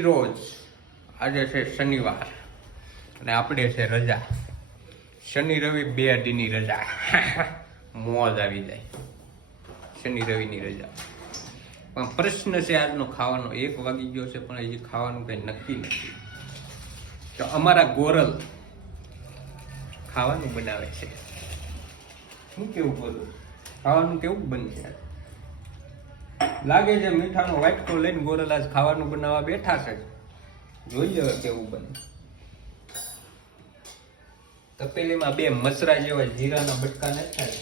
રોજ, આજે છે શનિવાર, અને આપણે છે રજા. શનિ રવિ બે અઢીની રજા. મોજ આવી જાય. શનિ રવિની રજા. પણ પ્રશ્ન છે આજનો ખાવાનો. એક વાગી ગયો છે, પણ હજી ખાવાનું કંઈ નક્કી નથી. તો અમારા ગોરલ ખાવાનું બનાવે છે. શું કેવું બોલું? ખાવાનું કેવું બનશે? લાગે છે મીઠાનો વાટકો લઈને ગોરેલા ખાવાનું બનાવવા બેઠા છે. જોઈએ કેવું બને. તપેલીમાં બે મસરા જેવા જીરાના બટકા નાખ્યા છે.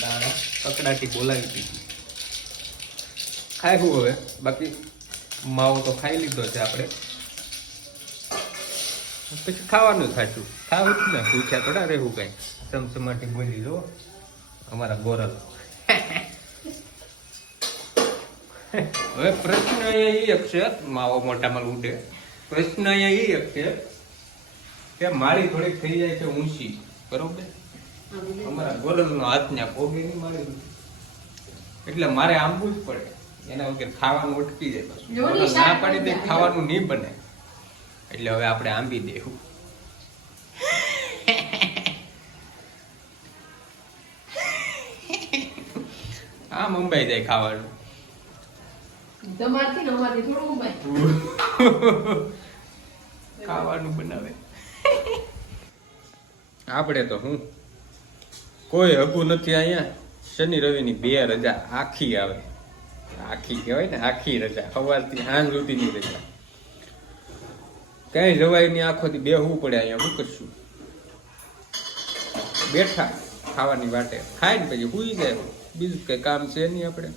દાણા કકડાટી બોલાવી દીધી. ખાયું હવે. બાકી માવો તો ખાઈ લીધો છે આપણે. પછી ખાવાનું ખાશું ખાવું જ ને. પૂછ્યા થોડા રહેવું કઈ. ચમચમાટી બોલી જો અમારા ગોરલ. હવે પ્રશ્ન અહીંયા એ છે માવો મોટામાં ઉડે પ્રશ્ન અહીંયા એ છે કે મારી થોડીક થઈ જાય છે ઊંચી બરોબર? અમારા ગોરલનો હાથ ને પોગે નહીં મારી એટલે મારે આંબવું જ પડે. એના વગર ખાવાનું અટકી જાય પછી ના પાડી દે ખાવાનું નહીં બને. એટલે હવે આપણે આંબી દેવું. આ મુંબઈ જાય ખાવાનું. તમારથી ને અમારથી થોડું ઉભાય ખાવાનું બનાવે. આપણે તો હું? કોઈ હગું નથી અહીંયા. શનિ રવિની બે રજા આખી આવે. આખી કહેવાય ને આખી રજા. સવારથી સાંજ સુધીની રજા. ક્યાંય જવાય નહીં આખોથી બેહવું પડે અહીંયા હું કરશું? બેઠા ખાવાની વાટે. ખાય ને પછી હુઈ જાય. બીજું કંઈ કામ છે નહીં આપણે.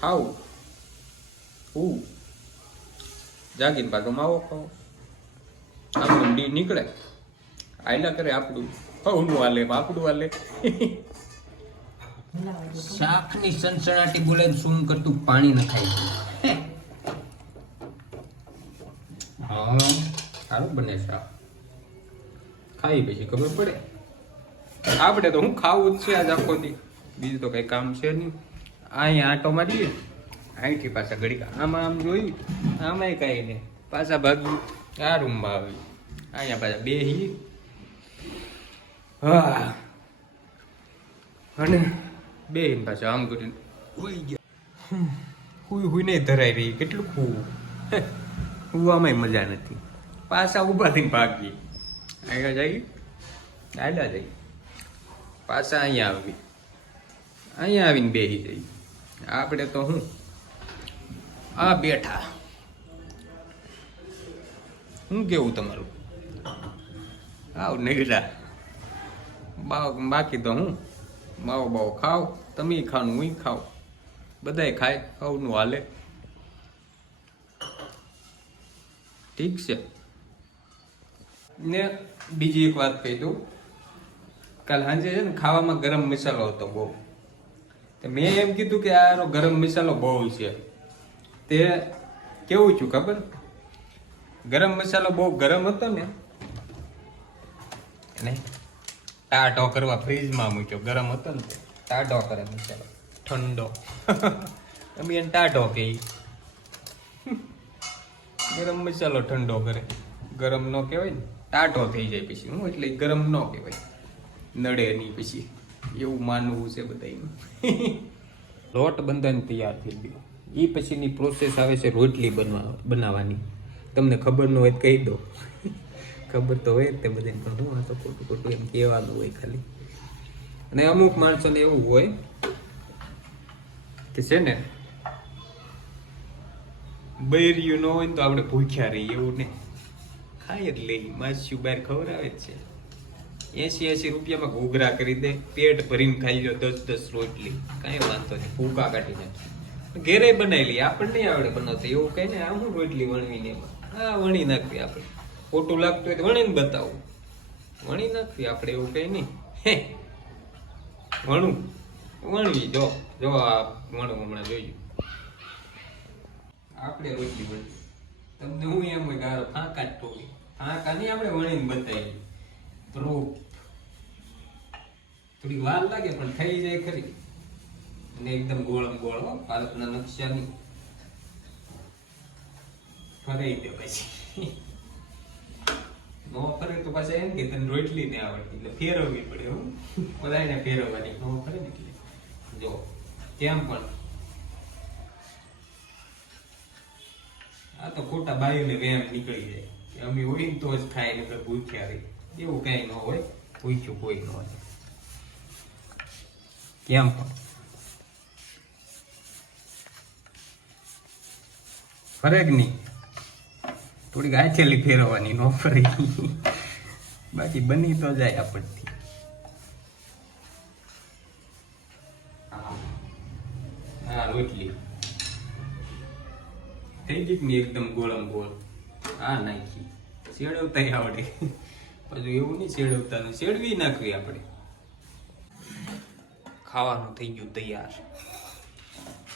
ખાવું. હું જાગીને પાછો માવો ખાવો. આપણું ડી નીકળે. આયલા કરે આપણું. હું હાલે આપણું હાલે. શાકની સનસનાટી બોલે શું કરતું પાણી નખાય હા. સારું બને શાક. ખાઈ પછી ખબર પડે. આપણે તો હું ખાવું જ છે આજ આખો દી. બીજું તો કઈ કામ છે નહીં. અહીંયા આંટો મારીએ. અહીંથી પાછા ઘડીક આમાં આમ જોયું, આમાંય કાંઈ નહીં. પાછા ભાગ્યું આ રૂમમાં આવી. અહીંયા પાછા બેહી હા. અને બેહીને પાછા આમ કરીને હોઈ ગયા. હુઈ હુઈ નહીં ધરાઈ રહી. કેટલું ખુવું હુવામાં મજા નથી. પાછા ઊભા થઈને ભાગીએ. અહીંયા જઈએ. આયલા જઈએ. પાછા અહીંયા આવી અહીંયા આવીને બેસી જઈ આપણે તો હું? આ બેઠા. શું કેવું તમારું? આવ નીકળ્યા. બાવ બાકી તો હું? માવો બાવો ખાવ, તમે ખાવાનું હું ખાવ. બધાય ખાય ખાવનું હાલે. ઠીક છે. ને બીજી એક વાત કહી દઉં. કાલ સાંજે છે ને ખાવામાં ગરમ મસાલો હતો બહુ. મેં એમ કીધું કે આ ગરમ મસાલો બહુ છે. તે કેવું છું ખબર? ગરમ મસાલો બહુ ગરમ હતો ને, એને ટાટો કરવા ફ્રીજમાં મૂક્યો. ગરમ હતો ને ટાટો કરે મસાલો. ઠંડો. અમે એને ટાટો કહે ગરમ મસાલો ઠંડો કરે. ગરમ ન કહેવાય ને ટાટો થઈ જાય પછી. હું એટલે ગરમ ન કહેવાય. નડે નહીં પછી. એવું માનવું છે બધાનું લોટ બંધન તૈયાર થઈ ગયો. એ પછીની પ્રોસેસ આવે છે રોટલી બનવા, બનાવવાની. તમને ખબર ન હોય કહી દો. ખબર તો હોય તે બધાને, પણ હું આ તો ખોટું ખોટું એમ કહેવાનું હોય ખાલી. અને અમુક માણસોને એવું હોય કે છે ને, બૈર્યું ન હોય તો આપણે ભૂખ્યા રહીએ એવું ને ખાઈ જ લઈ માસ્યું બહાર ખવડાવે જ છે. એસી એસી રૂપિયામાં ઘૂઘરા કરી દે, પેટ ભરીને ખાઈ લો દસ દસ રોટલી. કાંઈ વાંધો નહીં. ભૂકા કાઢી નાખી. ઘેરે બનાવી લઈએ આપણને આવડે બનાવતા એવું કઈ ને આમ રોટલી વણવીને એમાં? હા વણી નાખવી આપણે. ખોટું લાગતું હોય તો વણીને બતાવું. વણી નાખવી આપણે, એવું કઈ નહીં. હે, વણું. વણવી, જો જો આ વણું હમણાં જોયું આપણે રોટલી વણી તમને હું એમ હોય ગારો ફાંકા જ ટોકી ફાંકા નહીં, આપણે વણીને બતાવી પ્રૂફ થોડી વાર લાગે પણ થઈ જાય ખરી. અને એકદમ ગોળ ગોળ હો, ભારતના નકશાની ફરાઈ દે પછી. નો ફરે તો પાછા એમ કે તને રોટલી ને આવડતી, એટલે ફેરવવી પડે હું. બધાને ફેરવવાની. નો ફરે ને એટલે. જો કેમ પણ. આ તો ખોટા બાયુને વેમ નીકળી જાય. કે અમે હોય ને તો જ થાય ને ભૂખ્યા રહી એવું કઈ ન હોય, ભૂખ્યું કોઈ ન હોય. કેમ પણ. ફરક નહીં. થોડીક આચેલી ફેરવવાની, નો ફરી. બાકી બની તો જાય આપણથી. હા. રોટલી. થઈ ગઈ નહીં એકદમ ગોળમ ગોળ? હા, નાખી. શેડવતા આવડે. પછી એવું નહીં શેડવતાનું. શેડવી નાખવી આપણે. ખાવાનું થઈ ગયું તૈયાર.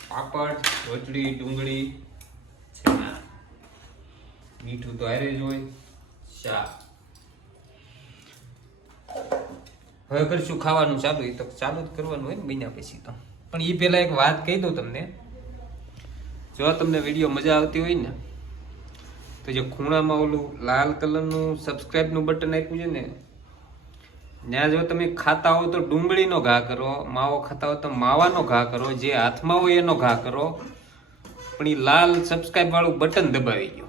પાપડ, રોટલી, ડુંગળી મીઠું તો હારે જ હોય. શાક. હવે કરશું ખાવાનું ચાલુ, એ તો ચાલુ જ કરવાનું હોય ને બન્યા પછી તો. પણ એ પહેલાં એક વાત કહી દઉં તમને. જો તમને વીડિયો મજા આવતી હોય ને, તો જે ખૂણામાં ઓલું લાલ કલરનું સબસ્ક્રાઈબનું બટન આપ્યું છે ને, ત્યાં જો તમે ખાતા હો તો ડુંગળીનો ઘા કરો, માવો ખાતા હો તો માવાનો ઘા કરો, જે હાથમાં હોય એનો ઘા કરો પણ એ લાલ સબસ્ક્રાઇબ વાળું બટન દબાવી ગયો.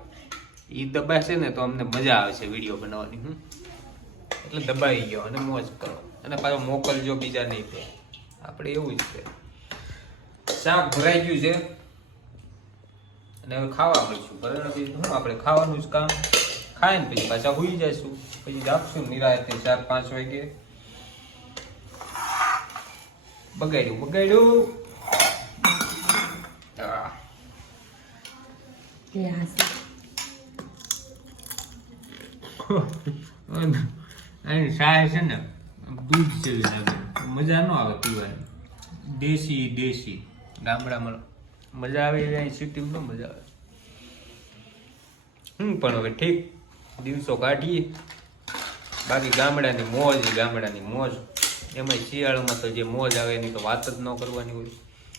એ દબાશે ને તો અમને મજા આવે છે વીડિયો બનાવવાની, હમ. એટલે દબાવી ગયો અને મોજ કરો. અને પાછો મોકલજો બીજા નહીં તે આપણે એવું જ છે. શાક ભરાઈ ગયું છે. અને હવે ખાવા મળીશું. ભરણ પછી શું આપણે ખાવાનું જ કામ? ખાય ને પછી પાછા હોઈ જઈશું. પછી જાગશું નિરાયતે ચાર પાંચ વાગે. બગાડ્યું બગાડ્યું. હાસે અહીં શાહ છે ને દૂધ જેવી લાગે. મજા ન આવે પીવાની. દેશી દેશી. ગામડામાં મજા આવે એવી અહીં સિટીમાં ન મજા આવે. હમ, પણ હવે ઠીક. દિવસો કાઢીએ. બાકી ગામડાની મોજ ગામડાની મોજ. એમાં શિયાળામાં તો જે મોજ આવે એની તો વાત જ ન કરવાની હોય.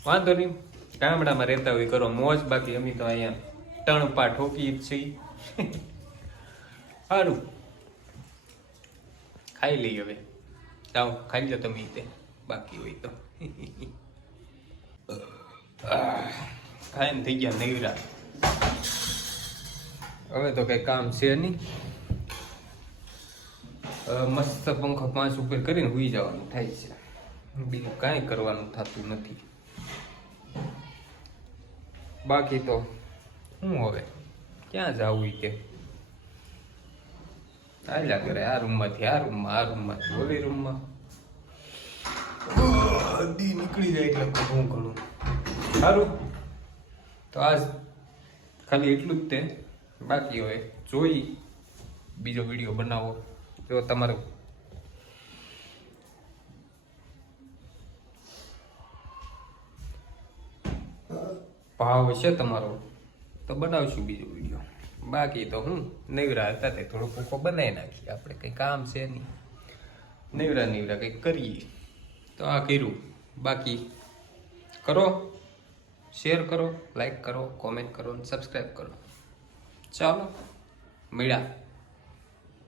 વાંધો નહીં. ગામડામાં રહેતા હોય કરો. મોજ બાકી અમે તો અહીંયા ટણપા પાઠો છે. સારું ખાઈ લઈ હવે. જાઓ, ખાઈ લો તમે તે. બાકી હોય તો. ખાઈને થઈ ગયા નૈરા હવે તો કઈ કામ છે નહીં. મસ્ત પંખો પાંચ ઉપર કરીને હુઈ જવાનું થાય છે. બીજું કાંઈ કરવાનું થતું નથી. બાકી તો શું હવે? ક્યાં જવું કે? ચાલ્યા કરે આ રૂમમાંથી આ રૂમમાં આ રૂમમાંથી ઓલી રૂમમાં. દી નીકળી જાય એટલે ઘણું ઘણું સારું તો આજ ખાલી એટલું જ તે. બાકી હોય જોઈ બીજો વીડિયો બનાવો. જો તમારો ભાવ છે તમારો. તો બનાવશું બીજો વીડિયો બાકી તો હું નવરા હતા તે થોડો પૂકો બનાવી નાખીએ. આપણે કંઈ કામ છે નહીં. નવરા નવરા કંઈક કરીએ. તો આ કર્યું. બાકી કરો શેર કરો લાઈક કરો કોમેન્ટ કરો અને સબસ્ક્રાઈબ કરો. ચાલો, મળ્યા.